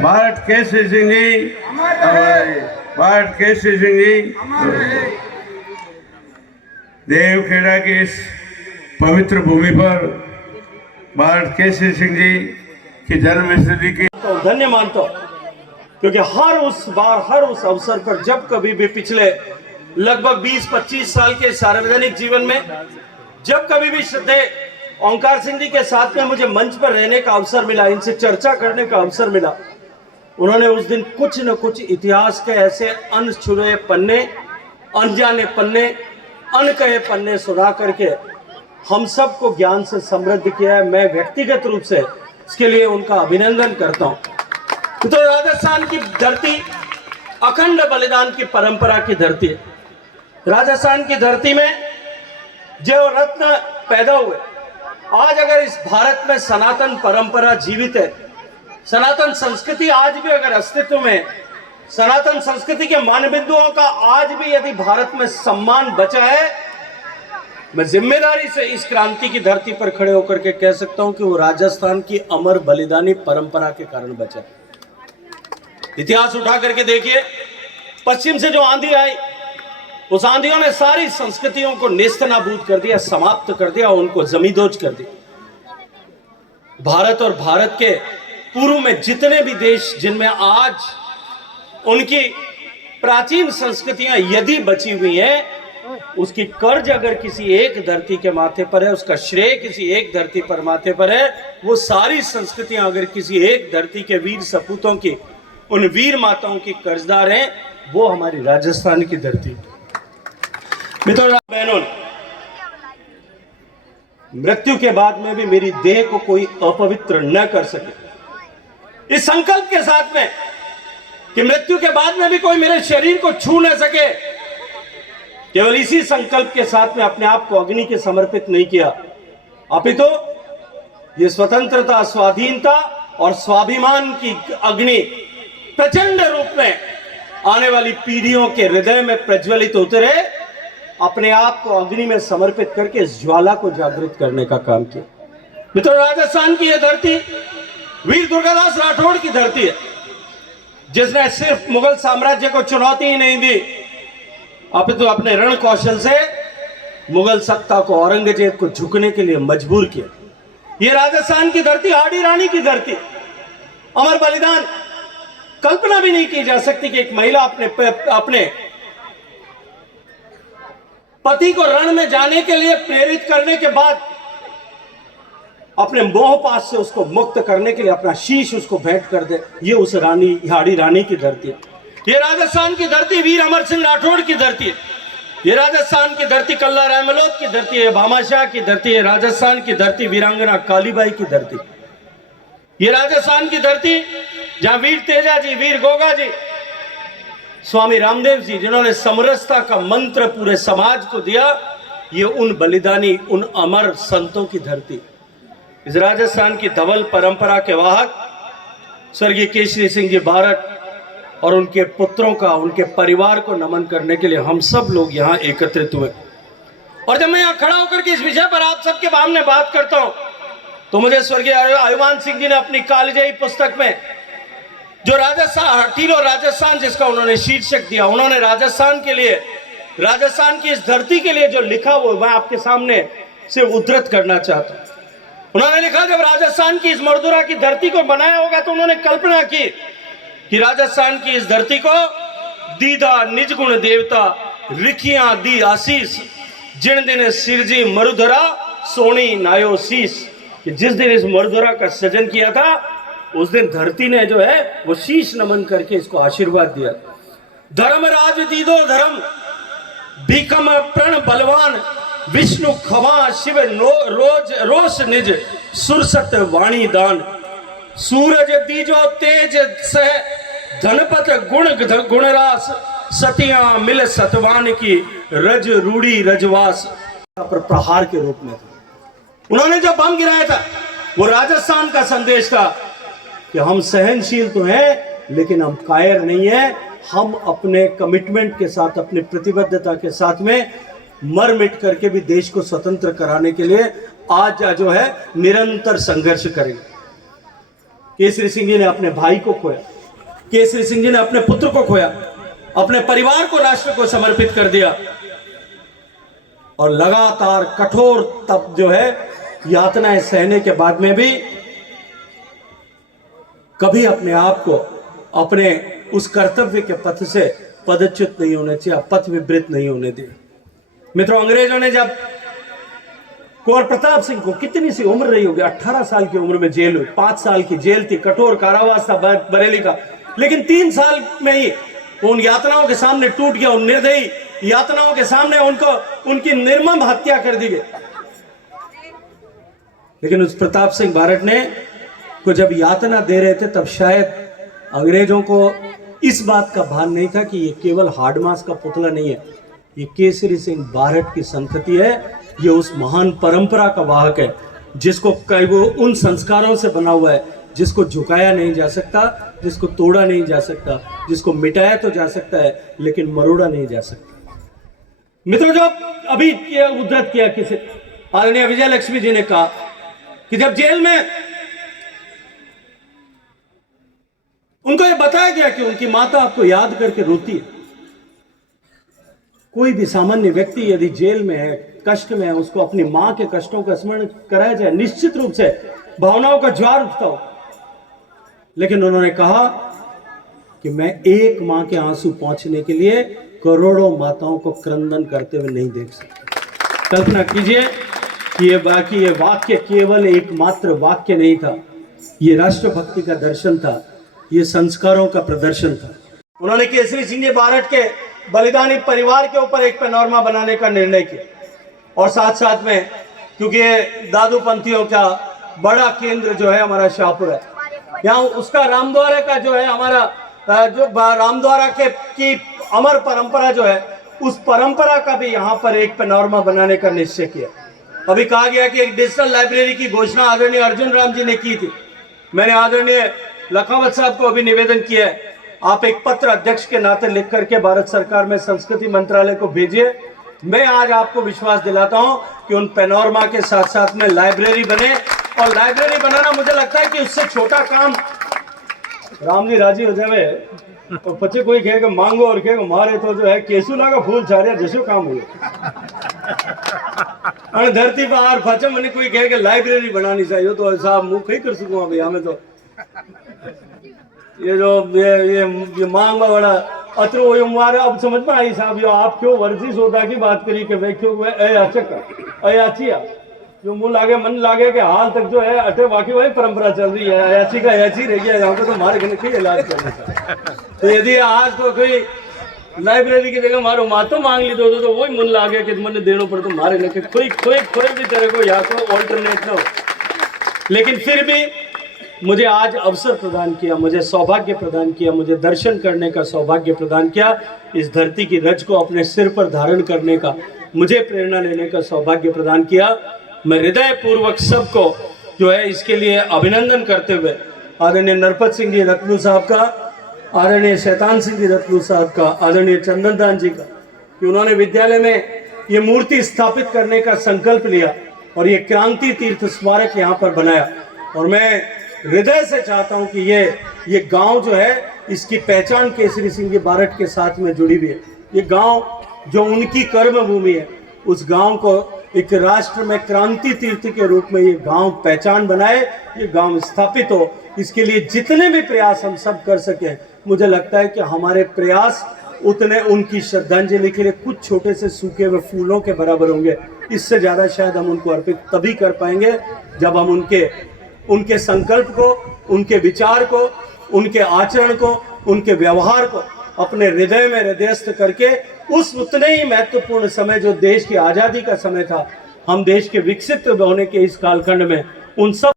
भारत केसरी सिंह जी, भारत केसरी सिंह जी। देवखेड़ा की इस पवित्र भूमि पर भारत केसरी सिंह जी की जन्म स्थिति की तो धन्य मानता हूं, क्योंकि हर उस अवसर पर जब कभी भी पिछले लगभग 20-25 साल के सार्वजनिक जीवन में जब कभी भी श्रद्धेय ओंकार सिंह जी के साथ में मुझे मंच पर रहने का अवसर मिला, इनसे चर्चा करने का अवसर मिला, उन्होंने उस दिन कुछ न कुछ इतिहास के ऐसे अनछुए पन्ने, अनजाने पन्ने, अनकहे पन्ने सुना करके हम सबको ज्ञान से समृद्ध किया है। मैं व्यक्तिगत रूप से इसके लिए उनका अभिनंदन करता हूं। तो राजस्थान की धरती अखंड बलिदान की परंपरा की धरती है। राजस्थान की धरती में जो रत्न पैदा हुए, आज अगर इस भारत में सनातन परंपरा जीवित है, सनातन संस्कृति आज भी अगर अस्तित्व में, सनातन संस्कृति के मानबिंदुओं का आज भी यदि भारत में सम्मान बचा है, मैं जिम्मेदारी से इस क्रांति की धरती पर खड़े होकर के कह सकता हूं कि वो राजस्थान की अमर बलिदानी परंपरा के कारण बचा। इतिहास उठा करके देखिए, पश्चिम से जो आंधी आई, उस आंधियों ने सारी संस्कृतियों को नेस्तनाबूद कर दिया, समाप्त कर दिया, उनको जमींदोज कर दिया। भारत और भारत के पूर्व में जितने भी देश जिनमें आज उनकी प्राचीन संस्कृतियां यदि बची हुई हैं, उसकी कर्ज अगर किसी एक धरती के माथे पर है, उसका श्रेय किसी एक धरती पर माथे पर है, वो सारी संस्कृतियां अगर किसी एक धरती के वीर सपूतों की, उन वीर माताओं की कर्जदार हैं, वो हमारी राजस्थान की धरती। मित्रों बहनों, मृत्यु के बाद में भी मेरी देह को कोई अपवित्र न कर सके, इस संकल्प के साथ में कि मृत्यु के बाद में भी कोई मेरे शरीर को छू न सके, केवल इसी संकल्प के साथ में अपने आप को अग्नि के समर्पित नहीं किया, अपितु ये स्वतंत्रता, स्वाधीनता और स्वाभिमान की अग्नि प्रचंड रूप में आने वाली पीढ़ियों के हृदय में प्रज्वलित होते रहे, अपने आप को अग्नि में समर्पित करके इस ज्वाला को जागृत करने का काम किया। मित्रों, राजस्थान की यह धरती वीर दुर्गादास राठौड़ की धरती है, जिसने सिर्फ मुगल साम्राज्य को चुनौती ही नहीं दी, अपितु अपने रण कौशल से मुगल सत्ता को, औरंगजेब को झुकने के लिए मजबूर किया। यह राजस्थान की धरती हाड़ी रानी की धरती, अमर बलिदान। कल्पना भी नहीं की जा सकती कि एक महिला अपने पति को रण में जाने के लिए प्रेरित करने के बाद अपने मोहपाश से उसको मुक्त करने के लिए अपना शीश उसको भेंट कर दे। ये उस रानी, हाड़ी रानी की धरती है। ये राजस्थान की धरती वीर अमर सिंह राठौड़ की धरती है। ये राजस्थान की धरती कल्ला रहमलोत की धरती है, भामाशाह की धरती है। राजस्थान की धरती वीरांगना कालीबाई की धरती। ये राजस्थान की धरती जहां वीर तेजा जी, वीर गोगा जी, स्वामी रामदेव जी, जिन्होंने समरसता का मंत्र पूरे समाज को दिया, ये उन बलिदानी, उन अमर संतों की धरती। इस राजस्थान की धवल परंपरा के वाहक स्वर्गीय केसरी सिंह जी भारत और उनके पुत्रों का, उनके परिवार को नमन करने के लिए हम सब लोग यहाँ एकत्रित हुए। और जब मैं यहाँ खड़ा होकर के इस विषय पर आप सबके सामने बात करता हूँ, तो मुझे स्वर्गीय आयुमान सिंह जी ने अपनी कालजयी पुस्तक में जो राजस्थान, हटीलो राजस्थान जिसका उन्होंने शीर्षक दिया, उन्होंने राजस्थान के लिए, राजस्थान की इस धरती के लिए जो लिखा वो मैं आपके सामने से उद्धृत करना चाहता हूँ। उन्होंने लिखा, जब राजस्थान की इस मरदुरा की धरती को बनाया होगा तो उन्होंने कल्पना की कि राजस्थान की इस धरती को दीदा निज गुण देवता रिखियां दी आशीष, जिन दिन सिरजी मरुधरा सोनी नायो शीश, कि जिस दिन इस मरुधरा का सृजन किया था उस दिन धरती ने जो है वो शीश नमन करके इसको आशीर्वाद दिया। धर्मराज दीदो धर्म भीकम प्रण बलवान, विष्णु खमा शिव रोज रोष निज सुरसत वाणी दान, सूरज दीजो तेज से धनपत गुण गुणरास, सतिया मिल सतवान की रज रूढ़ी रजवास। पर प्रहार के रूप में था। उन्होंने जो बम गिराया था वो राजस्थान का संदेश था कि हम सहनशील तो हैं लेकिन हम कायर नहीं है। हम अपने कमिटमेंट के साथ, अपनी प्रतिबद्धता के साथ में मर मिट करके भी देश को स्वतंत्र कराने के लिए आज जो है निरंतर संघर्ष करेंगे। केसरी सिंह जी ने अपने भाई को खोया, केसरी सिंह जी ने अपने पुत्र को खोया, अपने परिवार को राष्ट्र को समर्पित कर दिया और लगातार कठोर तप जो है यातनाएं सहने के बाद में भी कभी अपने आप को अपने उस कर्तव्य के पथ से पदच्युत नहीं होने चाहिए, पथ विपरीत नहीं होने दिया। मित्रों, अंग्रेजों ने जब कुंवर प्रताप सिंह को, कितनी सी उम्र रही होगी, 18 साल की उम्र में जेल हुई, 5 साल की जेल थी, कठोर कारावास था बरेली का, लेकिन 3 साल में ही उन यातनाओं के सामने टूट गया, उन निर्दयी यातनाओं के सामने उनको उनकी निर्मम हत्या कर दी गई। लेकिन उस प्रताप सिंह बारट ने को जब यातना दे रहे थे तब शायद अंग्रेजों को इस बात का भान नहीं था कि ये केवल हार्डमास का पुतला नहीं है, ये केसरी सिंह बारट की संतति है, ये उस महान परंपरा का वाहक है जिसको कई वो उन संस्कारों से बना हुआ है जिसको झुकाया नहीं जा सकता, जिसको तोड़ा नहीं जा सकता, जिसको मिटाया तो जा सकता है लेकिन मरोड़ा नहीं जा सकता। मित्रों, जो अभी उद्धृत किया किसी आदरणीय विजय लक्ष्मी जी ने कहा कि जब जेल में उनको यह बताया गया कि उनकी माता आपको याद करके रोती है। कोई भी सामान्य व्यक्ति यदि जेल में है, कष्ट में है, उसको अपनी मां के कष्टों का स्मरण कराया जाए, निश्चित रूप से भावनाओं का ज्वार उठता हो। लेकिन उन्होंने कहा कि मैं एक मां के आंसू पहुंचने के लिए करोड़ों माताओं को क्रंदन करते हुए नहीं देख सकता। कल्पना कीजिए कि ये वाक्य केवल एकमात्र वाक्य नहीं था, ये राष्ट्रभक्ति का दर्शन था, ये संस्कारों का प्रदर्शन था। उन्होंने केसरी सिंह जी बारट के बलिदानी परिवार के ऊपर एक पैनोरमा बनाने का निर्णय किया और साथ साथ में, क्योंकि दादू पंथियों का बड़ा केंद्र जो है हमारा शाहपुर है, यहाँ उसका रामद्वारा का जो है हमारा जो रामद्वारा की अमर परंपरा जो है, उस परंपरा का भी यहाँ पर एक पैनोरमा बनाने का निश्चय किया। अभी कहा गया कि एक डिजिटल लाइब्रेरी की घोषणा आदरणीय अर्जुन राम जी ने की थी। मैंने आदरणीय लखावत साहब को अभी निवेदन किया है, आप एक पत्र अध्यक्ष के नाते लिख करके भारत सरकार में संस्कृति मंत्रालय को भेजिए। मैं आज आपको विश्वास दिलाता हूं कि उन पैनोरमा के साथ साथ में लाइब्रेरी बने, और लाइब्रेरी बनाना मुझे लगता है कि उससे छोटा काम राम जी राजी हो जाए और पचे कोई कहेगा मांगो और कहेगा मारे तो जो है केसुला का फूल छा जैसे काम हुए और धरती पर हार फचे मैंने कोई कहेगा लाइब्रेरी बनानी चाहिए तो साहब मुंह कहीं कर सकूंगा भैया हमें तो ये जो ये मांग बड़ा अत्र वो हमारे अब समझ में आई साहब, यो आप क्यों वर्जिश होता की बात करी कि वे क्यों अयाचिया जो मुंह लागे मन लागे कि हाल तक जो है अटे बाकी वही परंपरा चल रही है, अयाची का अयाची रह गया यहाँ पे तो हमारे घर के इलाज करने का। तो यदि आज को कोई लाइब्रेरी की जगह मारो मातो मांग ली तो वही मन लागे कि तुमने देनो पर तो मारे लेके कोई भी तरह को या तो ऑल्टरनेट ना हो। लेकिन फिर भी मुझे आज अवसर प्रदान किया, मुझे सौभाग्य प्रदान किया, मुझे दर्शन करने का सौभाग्य प्रदान किया, इस धरती की रज को अपने सिर पर धारण करने का, मुझे प्रेरणा लेने का सौभाग्य प्रदान किया। मैं हृदय पूर्वक सबको जो है इसके लिए अभिनंदन करते हुए आदरणीय नरपत सिंह जी रतलू साहब का, आदरणीय शैतान सिंह जी रतलू साहब का, आदरणीय चंदन दान जी का, कि उन्होंने विद्यालय में ये मूर्ति स्थापित करने का संकल्प लिया और ये क्रांति तीर्थ स्मारक यहाँ पर बनाया। और मैं हृदय से चाहता हूं कि ये गांव जो है इसकी पहचान केसरी सिंह जी बारट के साथ में जुड़ी हुई है। ये गांव जो उनकी कर्म भूमि है, उस गांव को एक राष्ट्र में क्रांति तीर्थ के रूप में ये गांव पहचान बनाए, ये गांव स्थापित हो, इसके लिए जितने भी प्रयास हम सब कर सकें, मुझे लगता है कि हमारे प्रयास उतने उनकी श्रद्धांजलि के लिए कुछ छोटे से सूखे हुए फूलों के बराबर होंगे। इससे ज़्यादा शायद हम उनको अर्पित तभी कर पाएंगे जब हम उनके संकल्प को, उनके विचार को, उनके आचरण को, उनके व्यवहार को अपने हृदय में हृदयस्थ करके उस उतने ही महत्वपूर्ण समय जो देश की आज़ादी का समय था, हम देश के विकसित होने के इस कालखंड में उन सब